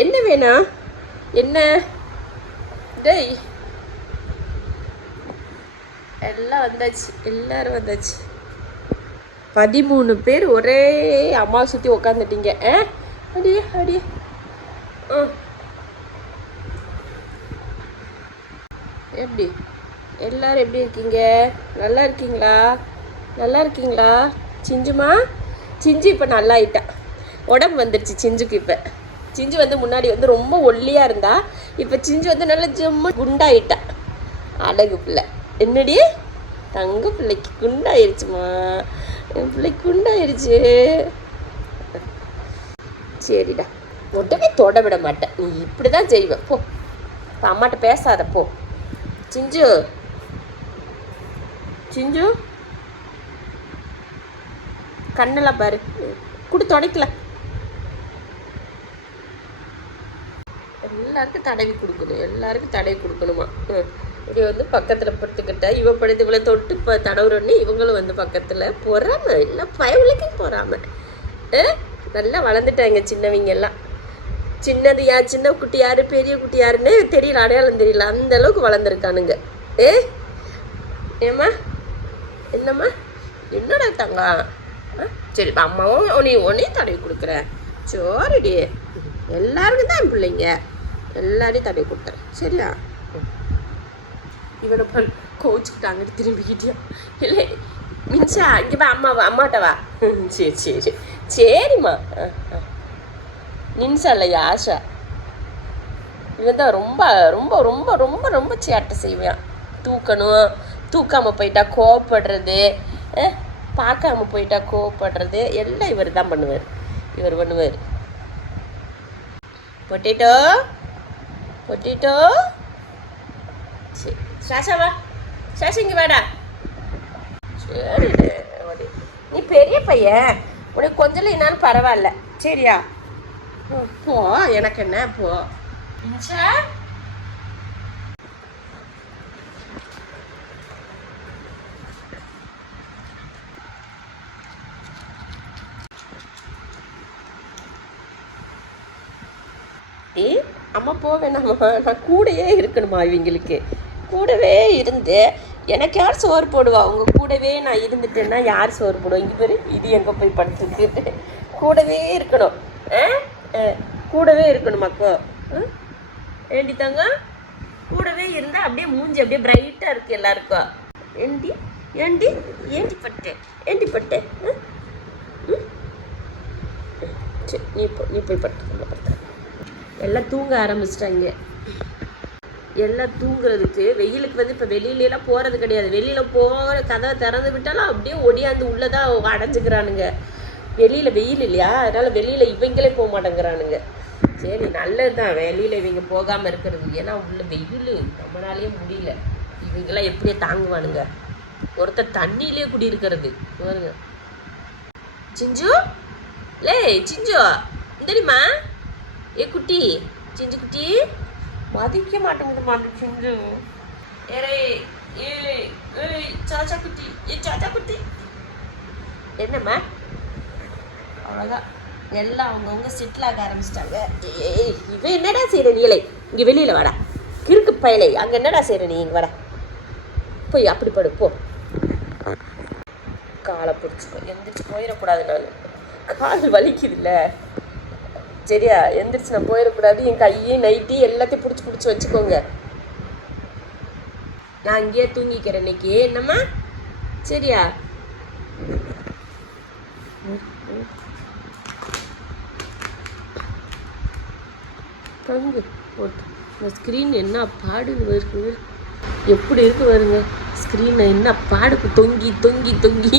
என்ன வேணாம்? என்ன டேய்? எல்லாம் வந்தாச்சு, எல்லாரும் வந்தாச்சு. 13 பேர் ஒரே அம்மா சுற்றி உக்காந்துட்டீங்க. அடியே அடியே. எப்படி எல்லாரும் எப்படி இருக்கீங்க? நல்லா இருக்கீங்களா? நல்லா இருக்கீங்களா? சிஞ்சுமா, சிஞ்சு இப்போ நல்லா ஆயிட்டா. உடம்பு வந்துடுச்சு சிஞ்சுக்கு. இப்போ சிஞ்சு வந்து முன்னாடி வந்து ரொம்ப ஒல்லியாக இருந்தா, இப்போ சிஞ்சு வந்து நல்லா ஜம்மு குண்டாயிட்டா. அழகு பிள்ளை. என்னடி தங்க பிள்ளைக்கு குண்டாயிருச்சுமா? என் பிள்ளைக்கு குண்டாயிருச்சு. சரிடா, உடனே தொட விட மாட்டேன். நீ இப்படி தான் செய்வேன். போ, இப்போ அம்மாட்ட பேசாத போ. சிஞ்சு, சிஞ்சு கண்ணெல்லாம் பாரு, குடு துடைக்கல. எல்லாருக்கும் தடவி கொடுக்கணும், எல்லாருக்கும் தடவி கொடுக்கணுமா? இப்படி வந்து பக்கத்தில் படுத்துக்கிட்டா இவ படுத்து இவ்வளோ தொட்டு இப்போ தடவுறோன்னு இவங்களும் வந்து பக்கத்தில் பொறாம, இல்லை பயவுலைக்கும் பொறாம. நல்லா வளர்ந்துட்டாங்க சின்னவங்க எல்லாம். சின்னது யார், சின்ன குட்டி யார், பெரிய குட்டி யாருன்னு தெரியல, அடையாளம் தெரியல, அந்த அளவுக்கு வளர்ந்துருக்கானுங்க. ஏம்மா, என்னம்மா, என்னடா தாங்க? சரி, அம்மாவும் உன்னையும் தடவி கொடுக்குறேன். சோரிடி, எல்லாருக்கும் தான் பிள்ளைங்க, எல்லாரையும் தடவி கொடுத்துறேன். சரியா? இவனை பாரு, கோச்சுக்கிட்டாங்க திரும்பிக்கிட்டியா? இல்லை மின்சா, இங்கே வா, அம்மாட்ட வா. சரி சரி சரிம்மா. நின்சா இல்லையா ஆஷா? இவன் தான் ரொம்ப ரொம்ப ரொம்ப ரொம்ப ரொம்ப சேட்டை செய்வான். தூக்கணும், தூக்காமல் போயிட்டா கோவப்படுறது, பார்க்காம போயிட்டா கோவப்படுறது எல்லாம் இவர் தான் பண்ணுவார். இவர் பண்ணுவார். Potato, potato. சரி, சாஷாவா, சாஷா இங்கே வாடா. சரி, நீ பெரிய பையன், உனக்கு கொஞ்சம் என்னாலும் பரவாயில்ல. சரியா? போ, எனக்கு என்ன, போ. அம்மா போவேணாம்மா, நான் கூடவே இருக்கணுமா? இவங்களுக்கு கூடவே இருந்து எனக்கு யார் சோறு போடுவா? உங்கள் கூடவே நான் இருந்துட்டேன்னா யார் சோறு போடுவா? இங்கே பேர் இது எங்கே போய் படுத்துருக்கு? கூடவே இருக்கணும். கூடவே இருக்கணுமாக்கோ? ஏண்டி தாங்க, கூடவே இருந்தால் அப்படியே மூஞ்சி அப்படியே பிரைட்டாக இருக்குது எல்லாருக்கும். ஏண்டி ஏண்டி ஏண்டி பட்டு, ஏண்டி பட்டு. சரி, நீ போய் படுத்து. எல்லாம் தூங்க ஆரம்பிச்சிட்டாங்க. எல்லாம் தூங்குறதுக்கு வெயிலுக்கு வந்து இப்போ வெளியிலலாம் போகிறது கிடையாது. வெளியில் போகிற கதவை திறந்து விட்டாலும் அப்படியே ஒடியாந்து உள்ளதான் அடைஞ்சிக்கிறானுங்க. வெளியில் வெயில் இல்லையா, அதனால் வெளியில் இவங்களே போக மாட்டேங்கிறானுங்க. சரி, நல்லது தான் வெளியில் இவங்க போகாமல் இருக்கிறது. ஏன்னா உள்ள வெயில் நம்மளாலேயே முடியல. இவங்கெல்லாம் எப்படியே தாங்குவானுங்க? ஒருத்தர் தண்ணியிலே குடி இருக்கிறது பாருங்க. சிஞ்சு, லே சிஞ்சு, தெரியுமா? குட்டி, சிஞ்சு குட்டி மதிக்க மாட்டேங்குதுமா அந்த சிஞ்சு. சாச்சா குட்டி, சாச்சா குட்டி. என்னம்மா? அவ்வளோதான், எல்லாம் அவங்கவுங்க செட்டில் ஆக ஆரம்பிச்சிட்டாங்க. இவன் என்னடா செய்கிற நீலை? இங்கே வெளியில் வாடா, கிறுக்கு பயலை. அங்கே என்னடா செய்கிற நீ? இங்கே வாடா, போய் அப்படி படு போ. காலை பிடிச்சிக்கோ, எந்திரிச்சு போயிடக்கூடாது. நான் கால் வலிக்குதுல்ல. சரியா? எந்திரிச்சு நான் போயிடக்கூடாது. என் கையை நைட்டி எல்லாத்தையும் பிடிச்சி வச்சுக்கோங்க. நான் இங்கேயே தூங்கிக்கிறேன் இன்னைக்கு. என்னம்மா? சரியா? தங்கு போட்டு இந்த ஸ்க்ரீன் என்ன பாடுன்னு இருக்குது, எப்படி இருக்கு வருங்க. ஸ்க்ரீனை என்ன பாடுக்கு தொங்கி தொங்கி தொங்கி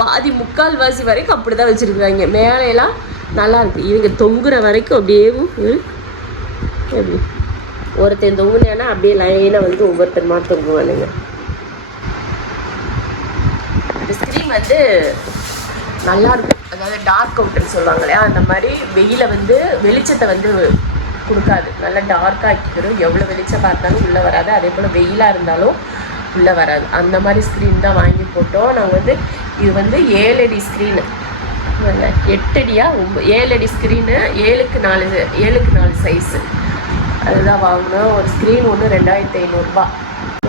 பாதி முக்கால் வாசி வரைக்கும் அப்படி தான் வச்சுருக்குறாங்க. மேலையெல்லாம் நல்லா இருக்குது. இவங்க தொங்குற வரைக்கும் அப்படியே எப்படி ஒருத்தன் தொங்குனேன்னா அப்படியே லைனாக வந்து ஒவ்வொருத்தர் மாதிரி தொங்குவானுங்க. இந்த ஸ்க்ரீன் வந்து நல்லாயிருக்கும். அதாவது டார்க் அவுட்னு சொல்லுவாங்க இல்லையா, அந்த மாதிரி வெயிலை வந்து வெளிச்சத்தை வந்து கொடுக்காது. நல்லா டார்க்காக ஆக்கிக்கிறோம். எவ்வளோ வெளிச்சமாக இருந்தாலும் உள்ளே வராது. அதே போல் வெயிலாக இருந்தாலும் உள்ளே வராது. அந்த மாதிரி ஸ்க்ரீன் தான் வாங்கி போட்டோம் நாங்கள். வந்து இது வந்து 7 அடி ஸ்க்ரீனு. 8 அடியா 7 அடி ஸ்க்ரீனு 7x4 சைஸு. அதுதான் வாங்கினோம். ஒரு ஸ்க்ரீன் ஒன்று 2500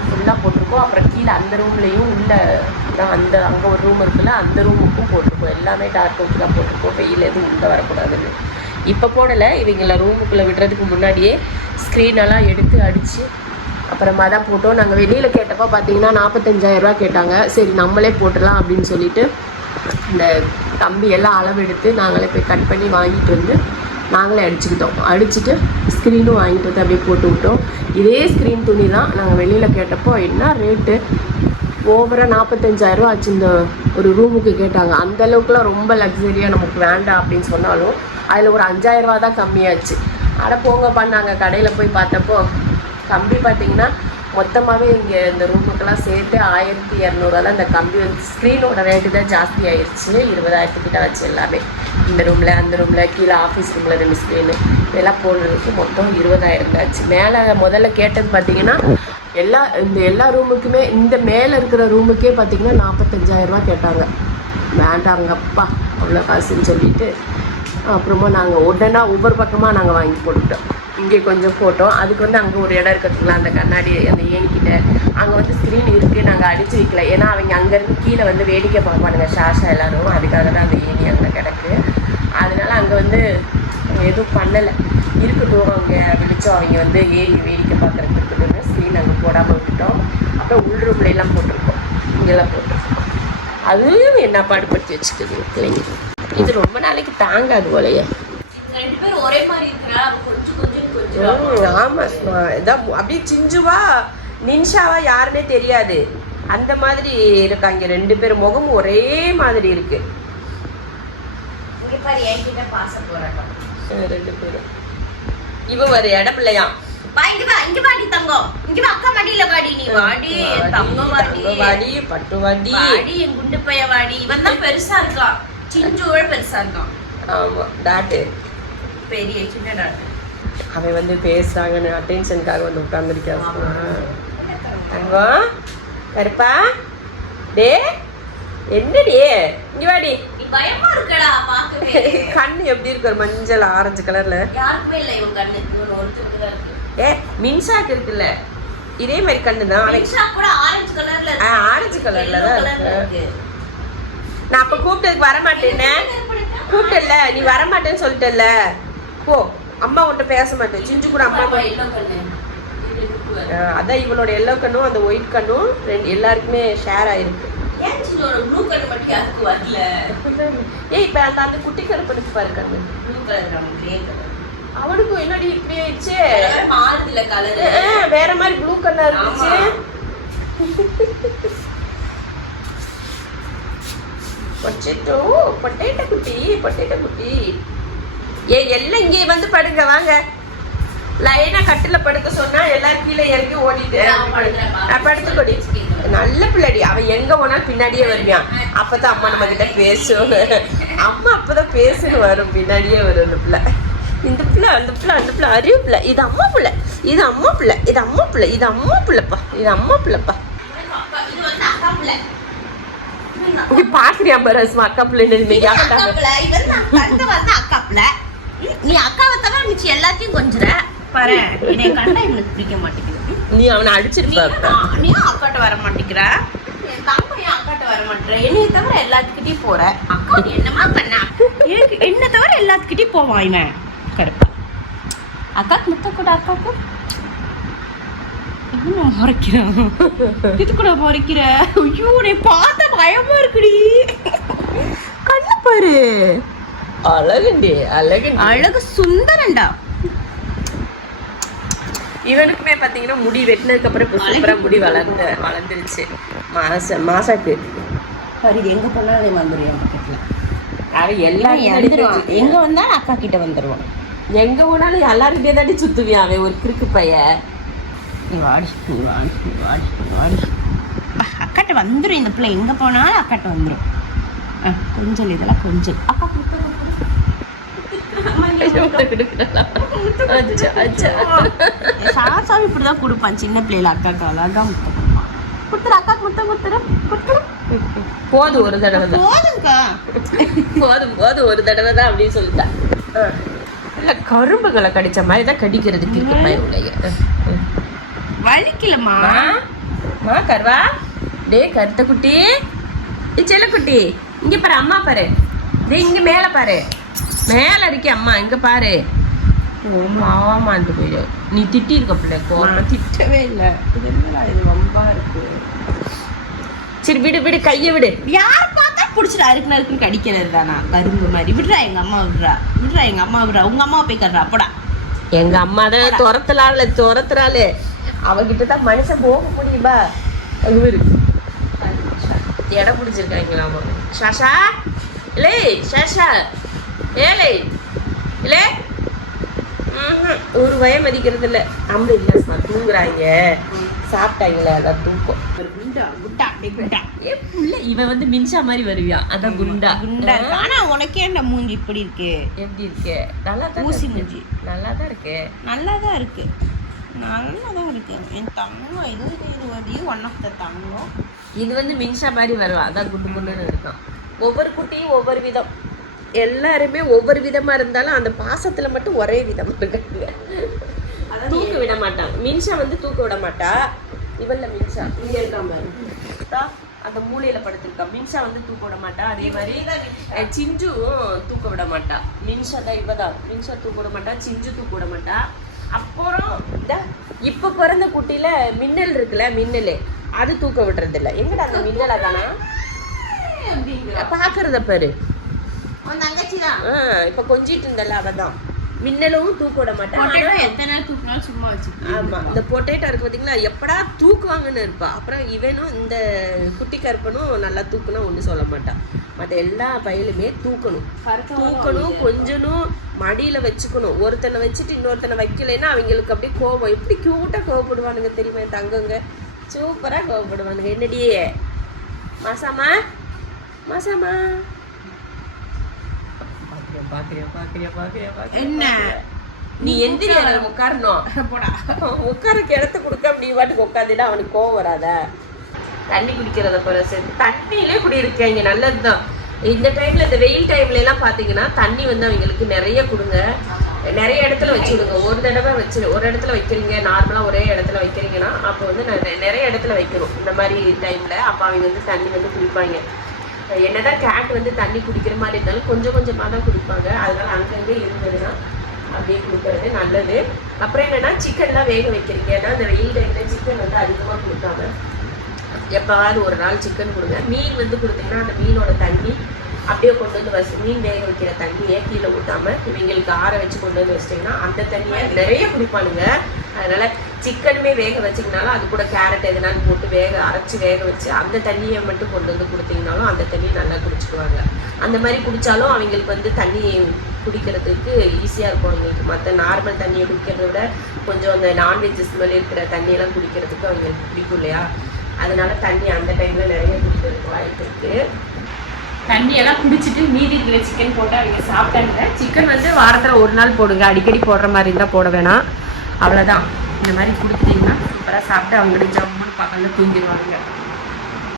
ஃபுல்லாக போட்டிருக்கோம். அப்புறம் கீழே அந்த ரூம்லேயும் உள்ள தான் அங்கே ஒரு ரூம் இருக்குல்ல, அந்த ரூமுக்கும் போட்டிருக்கோம். எல்லாமே டார்க் அவுட் தான் போட்டிருக்கோம், வெயில் எதுவும் உள்ளே வரக்கூடாதுன்னு. இப்போ போடலை, இவங்கள ரூமுக்குள்ளே விடுறதுக்கு முன்னாடியே ஸ்க்ரீனெல்லாம் எடுத்து அடித்து அப்புறமா தான் போட்டோம். நாங்கள் வெளியில் கேட்டப்போ பார்த்தீங்கன்னா 45,000 கேட்டாங்க. சரி நம்மளே போட்டுடலாம் அப்படின்னு சொல்லிட்டு இந்த கம்பியெல்லாம் அளவெடுத்து நாங்களே போய் கட் பண்ணி வாங்கிட்டு வந்து நாங்களே அடிச்சுட்டு ஸ்க்ரீனும் வாங்கிட்டு வந்து அப்படியே போட்டு விட்டோம். இதே ஸ்க்ரீன் துணி தான் நாங்கள் வெளியில் கேட்டப்போ என்ன ரேட்டு ஓவராக 45,000 ஆச்சு. இந்த ஒரு ரூமுக்கு கேட்டாங்க. அந்தளவுக்குலாம் ரொம்ப லக்ஸரியாக நமக்கு வேண்டாம் அப்படின்னு சொன்னாலும் அதில் ஒரு 5,000 தான் கம்மியாச்சு. அட போங்கப்பா, நாங்கள் கடையில் போய் பார்த்தப்போ கம்பி பார்த்திங்கன்னா மொத்தமாகவே இங்கே இந்த ரூமுக்கெல்லாம் சேர்த்து 1,200 தான் இந்த கம்பி வந்து. ஸ்க்ரீனோட ரேட்டு தான் ஜாஸ்தி ஆயிடுச்சு, 20,000 கிட்ட வச்சு எல்லாமே. இந்த ரூமில் அந்த ரூமில் கீழே ஆஃபீஸ் ரூமில் 2 ஸ்க்ரீனு இதெல்லாம் போடுறதுக்கு மொத்தம் 20,000 ஆச்சு. மேலே முதல்ல கேட்டது பார்த்திங்கன்னா எல்லா ரூமுக்குமே இந்த மேலே இருக்கிற ரூமுக்கே பார்த்திங்கன்னா 45,000 கேட்டாங்க. வேண்டாங்கப்பா அவ்வளோ காசுன்னு சொல்லிட்டு அப்புறமா நாங்கள் உடனே ஒவ்வொரு பக்கமாக நாங்கள் வாங்கி போட்டுவிட்டோம். இங்கே கொஞ்சம் போட்டோம். அதுக்கு வந்து அங்கே ஒரு இடம் இருக்கிறதுல அந்த கண்ணாடி அந்த ஏணிக்கிட்ட அங்கே வந்து ஸ்க்ரீன் இருக்குது, நாங்கள் அடித்து வைக்கல. ஏன்னா அவங்க அங்கேருந்து கீழே வந்து வேடிக்கை பார்ப்பானுங்க ஷாஷா எல்லோரும். அதுக்காக தான் அந்த ஏணி அங்கே கிடக்கு. அதனால் அங்கே வந்து எதுவும் பண்ணலை. இருக்கட்டும், அங்கே வெளிச்சம் அவங்க வந்து ஏறி வேடிக்கை பார்க்குறதுக்கு இருக்கட்டும்னு ஸ்க்ரீன் அங்கே போடாமல் விட்டுட்டோம். அப்புறம் உள் ரூம்லாம் போட்டிருக்கோம், இங்கெல்லாம் போட்டிருக்கோம். அதுவும் என்ன பாடுபடுத்தி வச்சுக்குது பிள்ளைங்க. இது ரொம்ப நாளைக்கு தாங்காது போலையே. 2 பேரும் ஒரே மாதிரி இருக்கிறா, கொஞ்சம் ஆமாம், இதான் அப்படியே சிஞ்சுவா நின்ஷாவா யாருன்னே தெரியாது. அந்த மாதிரி இருக்காங்க 2 பேரும். முகமும் ஒரே மாதிரி இருக்கு. இங்க பாரு, என்கிட்ட பாச போறாங்க 2 பேரும். இவ ஒரு இடப்பிள்ளையா, இங்க வாடி தங்கம், இங்க வா, அக்கா மடியில வாடி, நீ வாடி தங்கம், வாடி பட்டு வாடி, என் குண்டு பைய வாடி. இவன் தான் பெருசா இருக்கான், சிஞ்சுவோட பெருசா இருக்கான். ஆமா, டாட்டு பெரிய சின்ன டாட்டு. அவன் வந்து பேசுறாங்கன்னு அட்டென்ஷனுக்காக வந்து உட்காந்துருக்கான். கருப்பா டே என்னடி இங்க வாடி. பயமா இருக்கடா பாக்கவே. கண்ணு எப்படி இருக்கு, மஞ்சள் ஆரஞ்சு கலர்ல. யாருக்குமே இல்ல இவன் கண்ணு, இவன் ஒருத்தருக்கு தான் இருக்கு. மின்சாக்கு இருக்குல்ல, இதே மாதிரி கண்ணு தான். மின்சா கூட ஆரஞ்சு கலர்ல இருக்கு. ஆரஞ்சு கலர்ல தான் இருக்கு. நான் அப்ப கூப்பிட்டதுக்கு வரமாட்டேன்னு கூப்பிட்டல, நீ வரமாட்டேன்னு சொல்லிட்டல. போ, அம்மா உன்ட்ட பேச மாட்டேன். சிஞ்சு கூட அம்மா அதான் இவளோட எல்லோ கண்ணும் அந்த ஒயிட் கண்ணும் எல்லாருக்குமே ஷேர் ஆயிருக்கு. ஏய் இப்ப அந்த குட்டி கருப்பனுக்கு பாரு கண்ணு, அவனுக்கும் என்னடி இப்படி ஆயிடுச்சு, வேற மாதிரி ப்ளூ கண்ணா இருந்துச்சு. பொட்டேட்ட குட்டி எல்லாம் இங்கே வந்து படுங்க வாங்க. லைனா கட்டில படுக்க சொன்னா எல்லாரும் கீழே இறங்கி ஓடிட்டு படுத்து கொடி. நல்ல பிள்ளைடி, அவன் எங்க போனா பின்னாடியே வருவான். அப்பதான் அம்மா நம்ம கிட்ட பேசும். அம்மா அப்பதான் பேசுன்னு வரும், பின்னாடியே வரும் அந்த பிள்ளை. இந்த பிள்ளை அந்த பிள்ளை அந்த பிள்ளை அறிவு பிள்ளை. இது அம்மா பிள்ளை, இது அம்மா பிள்ளை, இது அம்மா பிள்ளை, இது அம்மா பிள்ளைப்பா, இது அம்மா பிள்ளைப்பா. இங்க பாக்குறியா பரஸ்மா அக்கா பிள்ளைன்னு? அக்கா பிள்ளை நீ அக்காவை தவிர மிச்ச எல்லாத்தையும் கொஞ்சற பாரு. என்னை கண்டா இவனுக்கு பிடிக்க மாட்டேங்குது. நீ அவனை அடிச்சிருப்ப. நீ அக்காட்ட வர மாட்டேங்கிற, என் தம்பி ஏன் அக்காட்ட வர மாட்டேற? என்னைய தவிர எல்லாத்துக்கிட்டையும் போற. அக்கா நீ என்னமா பண்ண? எனக்கு என்ன தவிர எல்லாத்துக்கிட்டையும் போவான் இவன் கருப்பா. அக்காக்கு முத்த கூட, அக்காக்கு என்ன முறைக்கிறான், இது கூட முறைக்கிற. ஐயோ நீ பார்த்த பயமா இருக்குடி. கண்ணு பாரு, அழகுண்டி அழகு சுந்தரண்டா. இவனுக்குமே பாத்தீங்கன்னா முடி வெட்டினதுக்கு அப்புறம் சூப்பரா முடி வளர்ந்துருச்சு. மாசாக்கு பாரு, எங்க போனாலும் வந்துருவான். அவன் எல்லாரும் எழுந்துருவான், எங்க வந்தாலும் அக்கா கிட்ட வந்துருவான். எங்க போனாலும் எல்லாருமே தாண்டி சுத்துவியான் அவன், ஒரு கிறுக்கு பையன். நீ வாடி, நீ வாடி, நீ வாடி, நீ வாடி. அக்காட்ட வந்துடும் இந்த பிள்ளை, எங்க போனாலும் அக்காட்ட வந்துடும். கொஞ்சம் இதெல்லாம் கொஞ்சம் அக்கா சாசாவும் இப்படிதான் கொடுப்பான் சின்ன பிள்ளைல. அக்காக்கு அழகா முட்டை கொடுப்பான். குத்துரு அக்காக்கு முத்தம் குத்துரு குத்துரு. போதும் ஒரு தடவை தான், போதும்க்கா. போதும் போதும் ஒரு தடவை தான் அப்படின்னு சொல்லிட்டா. இல்லை கரும்புகளை கடிச்ச மாதிரி தான் கடிக்கிறதுக்கு இருக்கு பயவுடைய. வலிக்கலம்மா. மா கருவா, டே கருத்த குட்டி, செல்ல குட்டி, இங்க பாரு அம்மா பாரு, டே இங்க மேல பாரு, மேல இருக்கே அம்மா, இங்க பாரு. ஆமான்ட்டு போயிடு. நீ திட்டி இருக்க பிள்ளை கோவம். திட்டவே இல்லை. இது என்னடா இது வம்பா இருக்கு. சரி விடு விடு, கையை விடு. யார் பார்த்தா பிடிச்சிட்டு அறுக்கு நறுக்குன்னு கடிக்கிறது தானா கரும்பு மாதிரி. விடுறா எங்க அம்மா விடுறா, விடுறா எங்க அம்மா விடுறா. உங்க அம்மா போய் கடுறா அப்படா. எங்க அம்மா தான் துரத்துறாளே. அவகிட்ட தான் மனுஷன் போக முடியுமா? அங்க இருக்கு இடம் பிடிச்சிருக்காங்களா? ஷாஷா இல்லை, ஷாஷா ஏலே இல்லை, ஒரு வயம் மதிக்கிறது இல்லை. அம்மா இல்லை தூங்குறாங்க, சாப்பிட்டாங்களே அதான் தூக்கம். இவன் வந்து மின்சா மாதிரி வருவியா? அதான் குண்டா குண்டா. ஆனா உனக்கே இந்த மூஞ்சி இப்படி இருக்கு. எப்படி இருக்கு? நல்லா தான் ஊசி மூஞ்சி. நல்லா தான் இருக்கு, நல்லா தான் இருக்கு, நல்லா தான் இருக்கு. என் தங்கம் இது ஒன் ஆஃப் த தங்கம். இது வந்து மின்சா மாதிரி வருவா, அதான் குண்டு குண்டுன்னு இருக்கும். ஒவ்வொரு குட்டியும் ஒவ்வொரு விதம், எல்லாருமே ஒவ்வொரு விதமா இருந்தாலும் அந்த பாசத்துல மட்டும் ஒரே விதமா இருக்காங்க. தூக்க விட மாட்டான். மின்சா வந்து தூக்க விட மாட்டா. இவல்ல மின்சா இங்க இருக்காம அந்த மூலையில படுத்திருக்கா. மின்சா வந்து தூக்க விட மாட்டா. அதே மாதிரி சிஞ்சுவும் தூக்க விட மாட்டா. மின்சா தான் இவதான். மின்சா தூக்க விட மாட்டா, சிஞ்சு தூக்க விட மாட்டா. அப்புறம் இப்ப பிறந்த குட்டியில மின்னல் இருக்குல்ல, மின்னல் அது தூக்க விடுறது இல்லை. எங்கடா அந்த மின்னலா தானா பாக்குறத பாரு. இப்ப கொஞ்சிட்டு இருந்தல அவதான். மின்னலும் தூக்க விட மாட்டேன். ஆமா, இந்த பொட்டேட்டோ இருக்கு பாத்தீங்களா, எப்படா தூக்குவாங்கன்னு இருப்பா. அப்புறம் இவனும் இந்த குட்டி கருப்பனும் நல்லா தூக்கணும் ஒண்ணு சொல்ல மாட்டான். மற்ற எல்லா பயிலுமே தூக்கணும், கொஞ்சனும் மடியில வச்சுக்கணும். ஒருத்தனை வச்சுட்டு இன்னொருத்தனை வைக்கலைன்னா அவங்களுக்கு அப்படியே கோபம். எப்படி கியூட்டா கோவப்படுவானுங்க தெரியுமா தங்கங்க, சூப்பரா கோவப்படுவானுங்க. என்னடியே மாசாமா மாசாமா என்ன நீ எந்திரி உட்காரணும். உட்காரக்கு இடத்த கொடுக்க நீ பாட்டுக்கு உட்காந்துட்டா அவனுக்கு கோவம் வராத. தண்ணி குடிக்கிறத போல சேர்த்து தண்ணியிலே குடியிருக்க இங்க நல்லதுதான். இந்த டைம்ல, இந்த வெயில் டைம்ல எல்லாம் பாத்தீங்கன்னா தண்ணி வந்து அவங்களுக்கு நிறைய கொடுங்க. நிறைய இடத்துல வச்சு விடுங்க. ஒரு தடவை வச்சு ஒரு இடத்துல வைக்கிறீங்க, நார்மலா ஒரே இடத்துல வைக்கிறீங்கன்னா அப்போ வந்து நிறைய இடத்துல வைக்கணும் இந்த மாதிரி டைம்ல. அப்போ அவங்க வந்து தண்ணி வந்து குடிப்பாங்க. என்னதான் கேட் வந்து தண்ணி குடிக்கிற மாதிரி இருந்தாலும் கொஞ்சம் கொஞ்சமாக தான் குடிப்பாங்க. அதனால அங்கங்கே இருந்ததுன்னா அப்படியே கொடுக்கறது நல்லது. அப்புறம் என்னன்னா சிக்கன்லாம் வேக வைக்கிறீங்க. ஏன்னா இந்த வெயில் டைம்ல சிக்கன் வந்து அதிகமாக கொடுக்காம எப்பாவது ஒரு நாள் சிக்கன் கொடுங்க. மீன் வந்து கொடுத்தீங்கன்னா அந்த மீனோட தண்ணி அப்படியே கொண்டு வந்து மீன் வேக வைக்கிற தண்ணியை கீழே ஊற்றாம இவங்களுக்கு ஆற வச்சு கொண்டு வந்து வச்சிட்டிங்கன்னா அந்த தண்ணியை நிறைய குடிப்பானுங்க. அதனால சிக்கனுமே வேக வச்சிங்கனாலும் அது கூட கேரட் எதுனாலும் போட்டு அரைச்சி வேக வச்சு அந்த தண்ணியை மட்டும் கொண்டு வந்து கொடுத்தீங்கனாலும் அந்த தண்ணியை நல்லா குடிச்சுக்குவாங்க. அந்த மாதிரி குடித்தாலும் அவங்களுக்கு வந்து தண்ணி குடிக்கிறதுக்கு ஈஸியாக இருக்கும். அவங்களுக்கு மற்ற நார்மல் தண்ணியை குடிக்கிறத விட கொஞ்சம் அந்த நான்வெஜ் ஸ்மெல் இருக்கிற தண்ணியெல்லாம் குடிக்கிறதுக்கு அவங்களுக்கு பிடிக்கும் இல்லையா? அதனால தண்ணி அந்த டைமில் நிறைய குடிக்கிறதுக்கு வாய்ப்பு இருக்குது. தண்ணியெல்லாம் குடிச்சிட்டு மீதி இருக்கிற சிக்கன் போட்டு அவங்க சாப்பிட்டாங்க. சிக்கன் வந்து வாரத்தில் ஒரு நாள் போடுங்க, அடிக்கடி போடுற மாதிரி இருந்தால் போட வேணாம். அவ்வளோதான். இந்த மாதிரி கொடுத்துட்டிங்கன்னா சூப்பராக சாப்பிட்டு அவங்களுக்கு ஜம்முன்னு பக்கத்தில் தூங்கிடுவாங்க.